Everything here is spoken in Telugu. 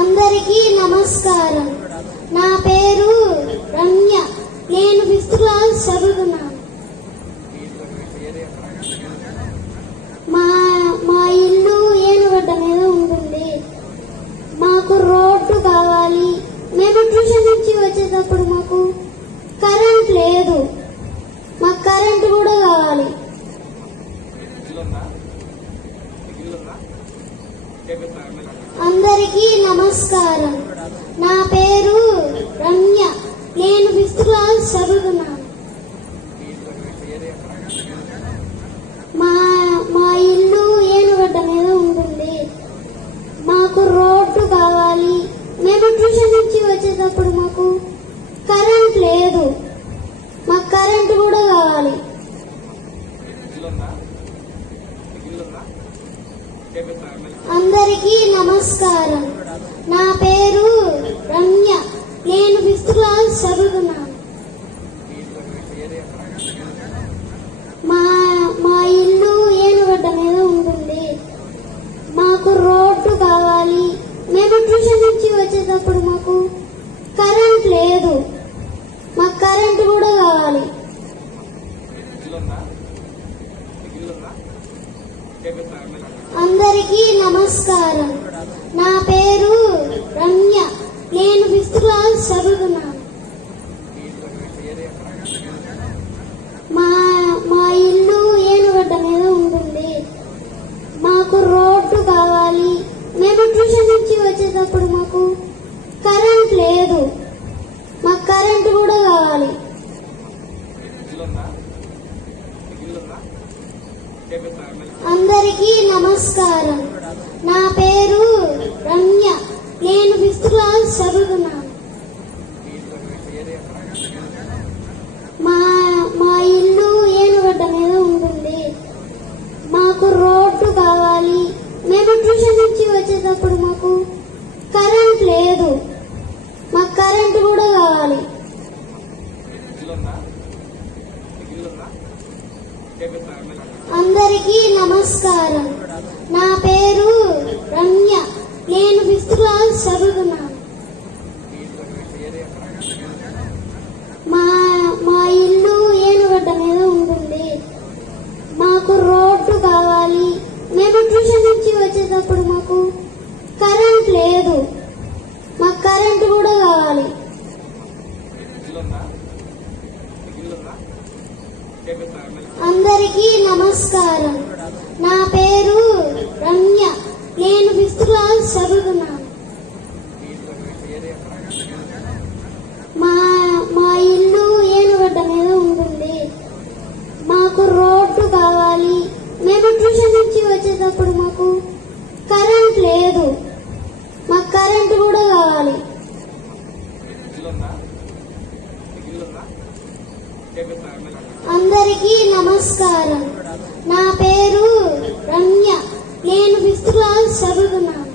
అందరికీ నమస్కారం. నా పేరు రమ్య. నేను 5th క్లాస్ చదువుతున్నాను. మా ఇల్లు ఏనుగడ్డ మీద ఉంటుంది. మాకు రోడ్డు కావాలి. మేము ట్యూషన్ నుంచి వచ్చేటప్పుడు మాకు కరెంట్ లేదు. మాకు కరెంట్ కూడా కావాలి. అందరికీ నమస్కారం. నా పేరు రమ్య. నేను 5th క్లాస్ చదువుతున్నాను. మా ఇల్లు ఏనుగడ్డ మీద ఉంటుంది. మాకు రోడ్డు కావాలి. మేము ట్యూషన్ నుంచి వచ్చేటప్పుడు మాకు కరెంట్ లేదు. మాకు కరెంట్ కూడా కావాలి. అందరికీ నమస్కారం. నా పేరు రమ్య. నేను 5th క్లాస్ చదువుతున్నాను. మా ఇల్లు ఏనుగడ్డ మీద ఉంటుంది. మాకు రోడ్డు కావాలి. మేము ట్యూషన్ నుంచి వచ్చేటప్పుడు మాకు కరెంట్ లేదు. మాకు కరెంట్ కూడా కావాలి. అందరికీ నమస్కారం. నా పేరు రమ్య. నేను 5th క్లాస్ చదువుతున్నాను. మా ఇల్లు ఏనుగడ్డ మీద ఉంటుంది. మాకు రోడ్డు కావాలి. మేము ట్యూషన్ నుంచి వచ్చేటప్పుడు మాకు కరెంట్ లేదు. మాకు కరెంట్ కూడా కావాలి. అందరికీ నమస్కారం. నా పేరు రమ్య. నేను 5th క్లాస్ చదువుతున్నాను. మా ఇల్లు ఏనుగడ్డ మీద ఉంటుంది. మాకు రోడ్డు కావాలి. మేము ట్యూషన్ నుంచి వచ్చేటప్పుడు మాకు కరెంట్ లేదు. మాకు కరెంట్ కూడా కావాలి. అందరికీ నమస్కారం. నా పేరు రమ్య. నేను 5th క్లాస్ చదువుతున్నాను. మా ఇల్లు ఏనుగడ్డ మీద ఉంటుంది. మాకు రోడ్డు కావాలి. మేము ట్యూషన్ నుంచి వచ్చేటప్పుడు మాకు కరెంట్ లేదు. మాకు కరెంట్ కూడా కావాలి. అందరికీ నమస్కారం. నా పేరు రమ్య. నేను 5th క్లాస్ చదువుతున్నాను. మా ఇల్లు ఏనుగడ్డ మీద ఉంటుంది. మాకు రోడ్డు కావాలి. మేము ట్యూషన్ నుంచి వచ్చేటప్పుడు మాకు కరెంట్ లేదు. మాకు కరెంట్ కూడా కావాలి. అందరికీ నమస్కారం. నా పేరు రమ్య. నేను 5th క్లాస్ చదువుతున్నాను.